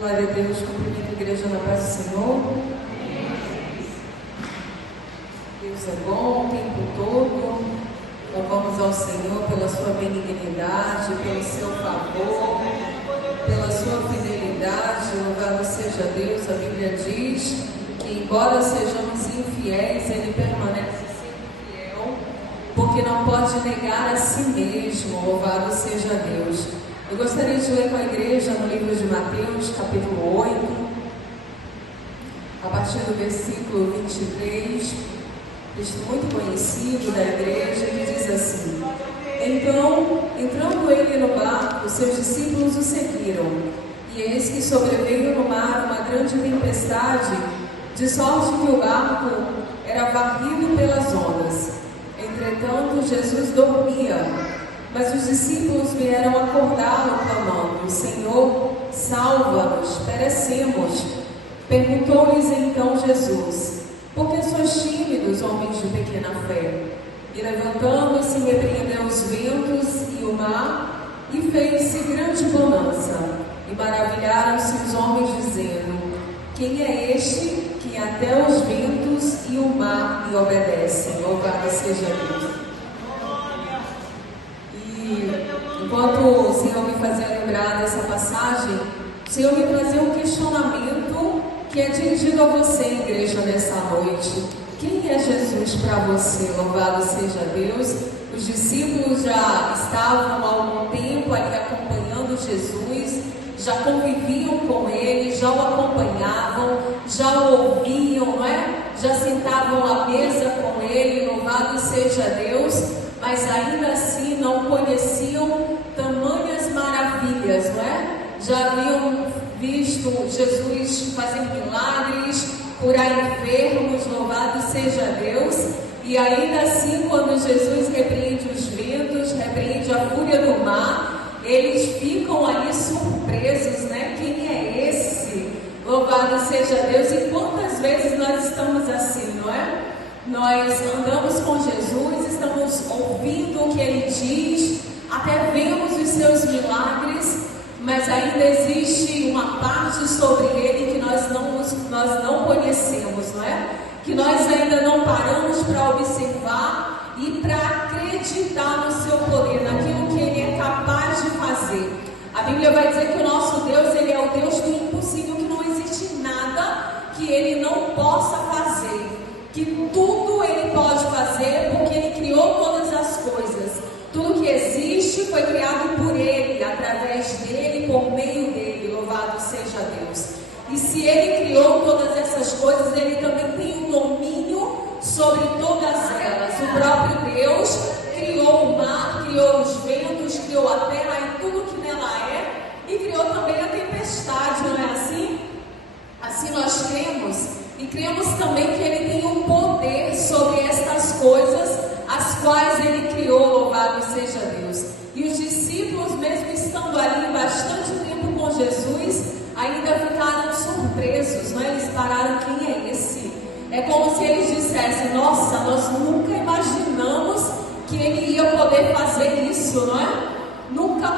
Glória a Deus, cumprimento a igreja na paz do Senhor. Deus é bom o tempo todo. Louvamos ao Senhor pela sua benignidade, pelo seu favor, pela sua fidelidade. Louvado seja Deus. A Bíblia diz que, embora sejamos infiéis, Ele permanece sempre fiel, porque não pode negar a si mesmo. Louvado seja Deus. Eu gostaria de ler com a igreja no livro de Mateus, capítulo 8, a partir do versículo 23, texto muito conhecido da igreja, que diz assim: Então, entrando ele no barco, seus discípulos o seguiram, e eis que sobreveio no mar uma grande tempestade, de sorte que o barco era varrido pelas ondas. Entretanto, Jesus dormia. Mas os discípulos vieram acordá-lo, clamando: Senhor, salva-nos, perecemos. Perguntou-lhes então Jesus: Por que sois tímidos, homens de pequena fé? E levantando-se, repreendeu os ventos e o mar, e fez-se grande bonança. E maravilharam-se os homens, dizendo: Quem é este que até os ventos e o mar lhe obedecem? Louvado seja Deus. Enquanto o Senhor me fazia lembrar dessa passagem, o Senhor me trazia um questionamento que é dirigido a você, igreja, nessa noite. Quem é Jesus para você? Louvado seja Deus. Os discípulos já estavam há algum tempo ali acompanhando Jesus, já conviviam com Ele, já o acompanhavam, já o ouviam, não é? Já sentavam à mesa com Ele, louvado seja Deus. Mas ainda assim não conheciam tamanhas maravilhas, não é? Já haviam visto Jesus fazer milagres, curar enfermos, louvado seja Deus. E ainda assim, quando Jesus repreende os ventos, repreende a fúria do mar, eles ficam ali surpresos, né? Quem é esse? Louvado seja Deus. E quantas vezes nós estamos assim, não é? Nós andamos com Jesus, estamos ouvindo o que Ele diz, até vemos os seus milagres, mas ainda existe uma parte sobre Ele que nós não conhecemos, não é? Que nós ainda não paramos para observar e para acreditar no seu poder, naquilo que Ele é capaz de fazer. A Bíblia vai dizer que o nosso Deus, Ele é o Deus do impossível, que não existe nada que Ele não possa fazer. Que tudo Ele pode fazer, porque Ele criou todas as coisas. Tudo que existe foi criado por Ele, através dEle, por meio dEle. Louvado seja Deus. E se Ele criou todas essas coisas, Ele também tem um domínio sobre todas elas. O próprio Deus criou o mar, criou os ventos, criou a terra e tudo que nela é, e criou também a tempestade, não é assim? Assim nós cremos. E cremos também que Ele tem um poder sobre estas coisas, as quais Ele criou, louvado seja Deus. E os discípulos, mesmo estando ali bastante tempo com Jesus, ainda ficaram surpresos, não é? Eles pararam: quem é esse? É como se eles dissessem: nossa, nós nunca imaginamos que Ele ia poder fazer isso, não é? Nunca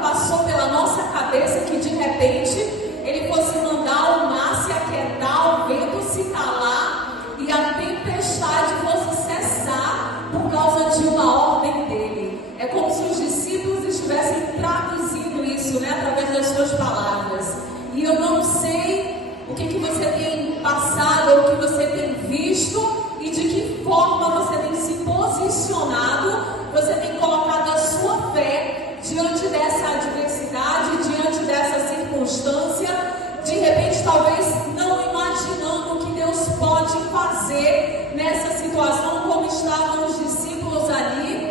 passou pela nossa cabeça que de repente Ele fosse mandar o mar se aquietar, o vento se calar e a tempestade fosse cessar por causa de uma ordem dele. É como se os discípulos estivessem traduzindo isso, né, através das suas palavras. E eu não sei o que você tem passado, o que você tem visto e de que forma você tem se posicionado, você tem colocado a sua fé diante dessa adversidade, diante dessa circunstância, de repente talvez não imaginando o que Deus pode fazer nessa situação, como estavam os discípulos ali,